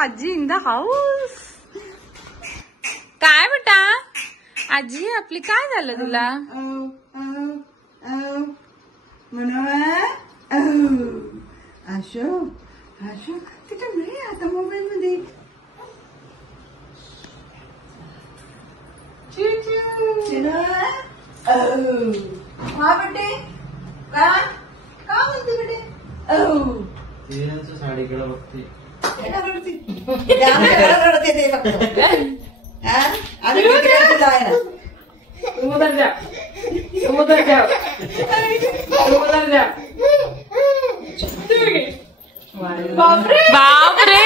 आजी in the house. काय बेटा आजी आपली काय झालं तुला? आशो आशो तिथे नाही आता मोबाईल मध्ये. हा बेटे का म्हणते बेटे? साडीकडे बघते रडते ते फक्त. आणि उधर जा उधर जा उधर जा. बापरे बापरे.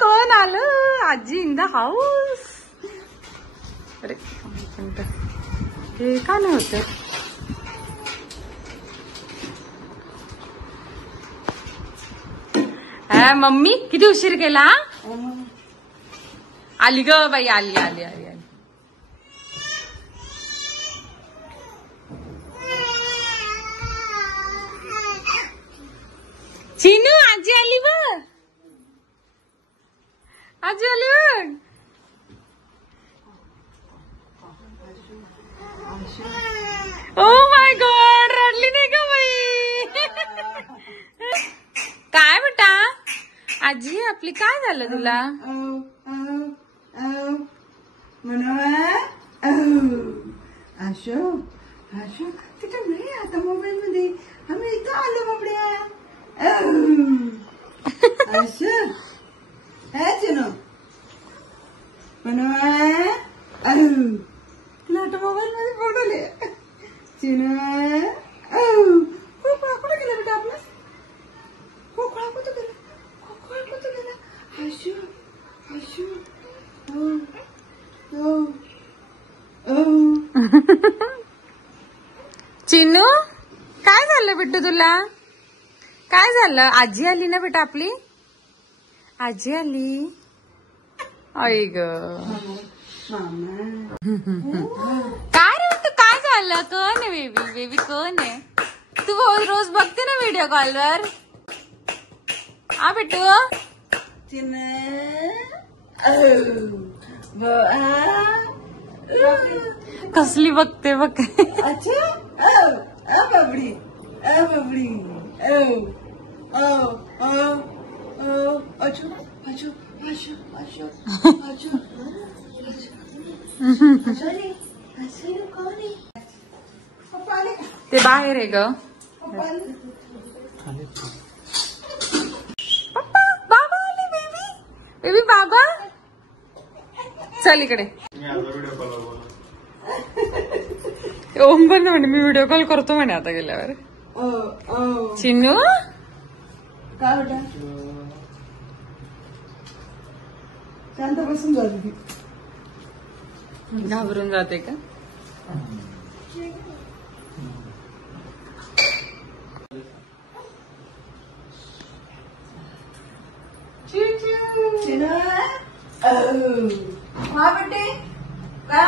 कोण आलं? आजी इन द हाऊस. अरे हे का नाही होत? मम्मी किती उशीर केला? आली ग बाई आली आली आली आली. चिनू आजी आली बघ. आजी आली बघ. ओ माय गॉड रडली नाही का बाई? काय बेटा आजी आपली काय झालं तुला? आशो आशो तिथे नाही आता मोबाईल मध्ये. आम्ही इथं आलो बाबड्या. आशो चिनो तुला आता मोबाईल मध्ये पडवले. चिनो खोकळा कुठे गेला बेटा आपला? खोकळा कुठे गेला? खोकळा कुठे गेला? आशो आशो चिनू काय झालं बेटा तुला? काय झालं? आजी आली ना बेटा आपली. आजी आली. आई ग काय रे तू काय झालं? कोण आहे बेबी? बेबी कोण आहे? तू रोज बघते ना व्हिडिओ कॉलवर. हा बेटू कसली बघते बघ. अच्छा बाबडी बाबडी. अच्छो अच्छो अच्छो अच्छो अच्छो. ते बाहेर आहे ग. पप्पा बाबा आले. बेबी बेबी बाबा चल इकडे. ओम पण म्हणे मी व्हिडिओ कॉल करतो म्हणे आता गेल्यावर. चिनू काय बेटा शांत बसून झाली. घाबरून जाते का? हा बेटे का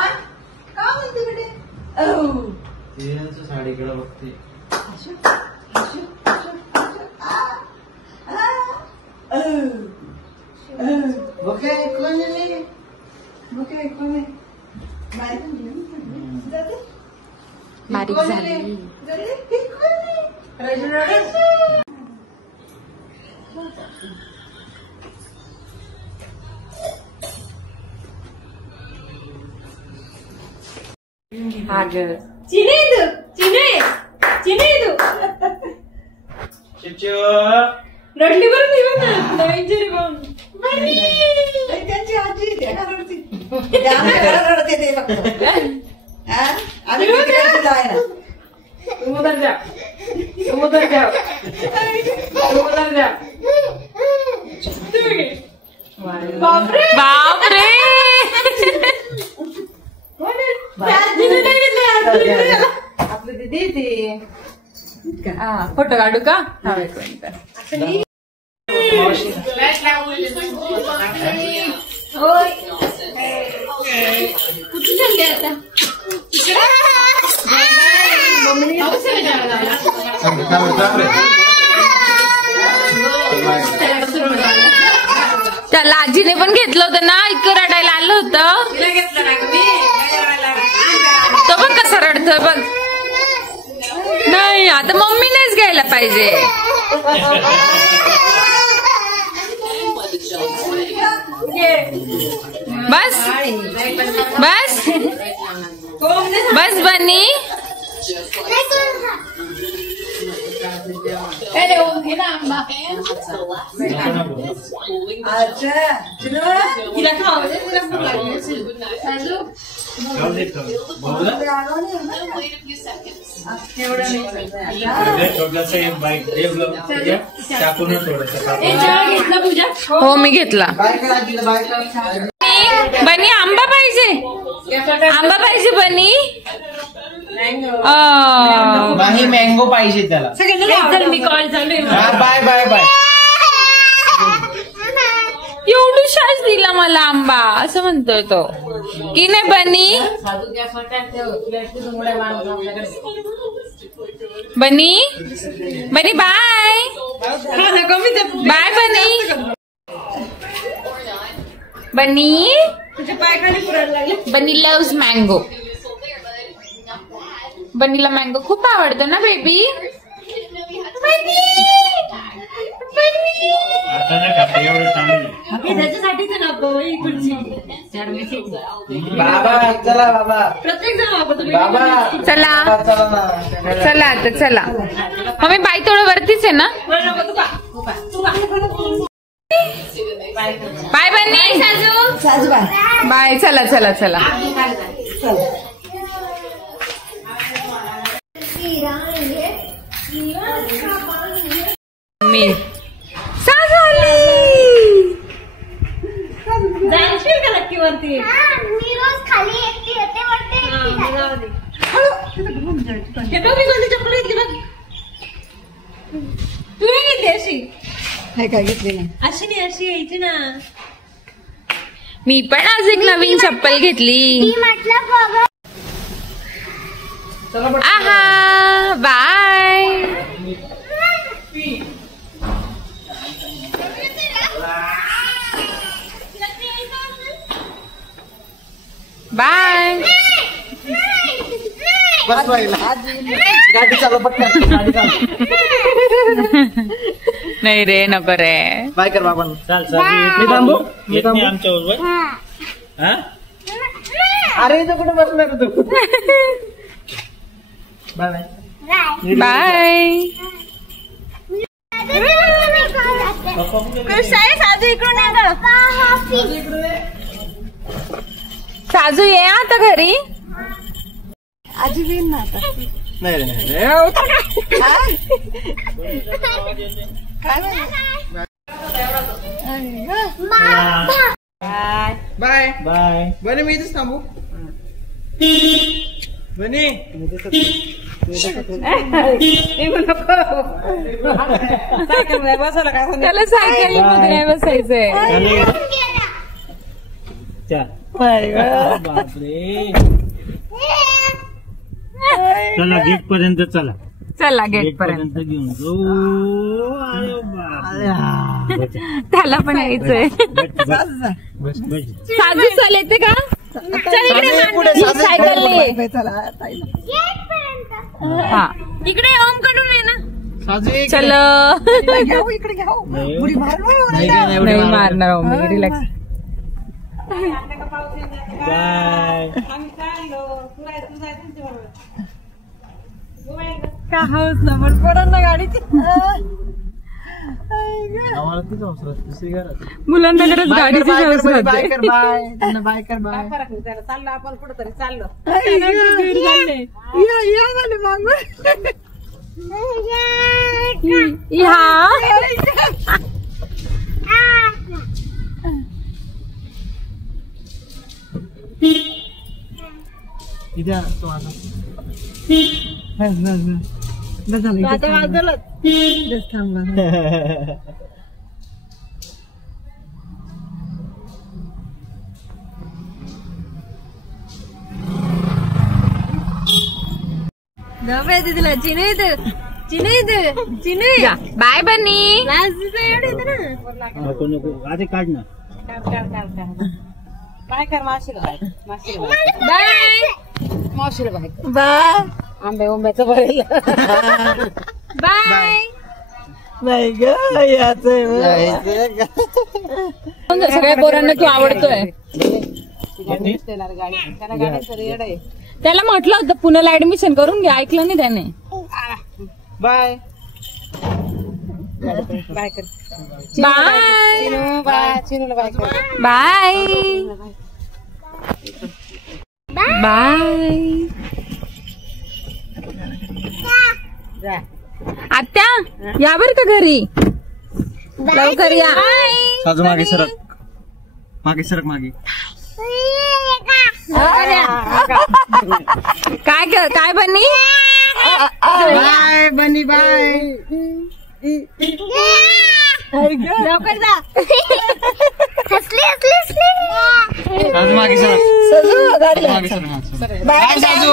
म्हणते बेटे? साडीकडे बघते. बघे कोण आहे? बघे कोण आहे? बारीक झाली. रडली बरं त्यांची आजी रडते ते फक्त. आणि उधर जा उधर जा उधर जा. बापरे बापरे. आपलं दिदी ते फोटो काढू का? हा एक मिनिट. कुठे चालले आता? त्याला आजीने पण घेतलं होतं ना, इतकं रडायला आलं होतं. तो पण कसा रडतोय बघ. नाही आता मम्मीनेच घ्यायला पाहिजे. बस बस बस बनी. हो मी घेतला. बनी आंबा पाहिजे, आंबा पाहिजे बनी. नाही मँगो पाहिजे त्याला. मी कॉल चालू आहे. Bye bye bye. एवढू शास दिला मला आंबा असं म्हणतोय तो की नाही बनी. बनी बनी बाय बाय बनी. बनी बनी लव्स मँगो. बनीला मँगो खूप आवडतो ना बेबी. बाबा चला बाबा. बाबा चला चला आता चला. मम्मी बाई थोडं वरतीच आहे ना. बाय बनी. बाय. चला चला चला. मी साजू आली. जायशील का नक्कीवरती? मी रोज खाली एकटी येते वरती एकटी जाते. तू नाही घेतली अशी? काय घेतली नाही. अशी नाही, अशी यायची ना. मी पण आज एक नवीन चप्पल घेतली. ती म्हटलं बघ. आहा बाय. बाय. बस व्हायला. गाडी चालव पटकन. गाडी चालव. नाही रे नको रे. बाय कर बाबा. चाल चाल. मी थांबू. मी थांबू आमच्या बरोबर. अरे इथं कुठं बसणार तू. Bye bye. बाय. साजू इकडून ये गं. साजू ये आता घरी. आजी येईन ना आता. नाही रे नाही. काय नाही. Bye bye. बने मी इथेच थांबू. बनी त्याला सायकल मध्ये बसायचंय. बापरे. चला गेट पर्यंत चला. चला गेट गेट पर्यंत पर्यंत घेऊन जाऊ. अरे बापरे. त्याला पण यायचंय. बस बस. साजू चल येते का. चल इकडे सायकल चला हा इकडे ओम कडून ये ना. चल. घ्याऊ इकडे घ्याऊ. उडी मारणार. नाही मारणार मी. रिलॅक्स. बाय. का हाऊस नंबर पडा ना गाडीची. आम्हाला तीच अवसर असते. दुसरी घरात. मुलांना गरज गाडीची बाय हौस कर राहते. बाय कर बाय. त्यांना बाय कर बाय. चाललो आपण कुठंतरी चाललो. या झाले मागून. ह्या इथे तो आता. आता वाजवलं. थांबला. जाऊया तिला चिनू येत चिनू बाय बन्नी. नको नको आधी काढ ना. बाय कर मावशीला बाय बाय आंबे उंब्याचं भरेल बाय. नाही ग सगळ्या पोरांना तू आवडतोय. त्याला गाडी येड आहे. त्याला म्हटलं होतं पुण्याला ऍडमिशन करून घे, ऐकलं नाही त्याने. बाय बाय कर बाय बाय चिनूला बाय कर बाय बाय. आत्या या बर का घरी लवकर या. साजू मागे सरक मागे. काय बन्नी. बाय बनी बाय लवकर जा हसली हसली हसली साजू मागे सरक. बाय साजू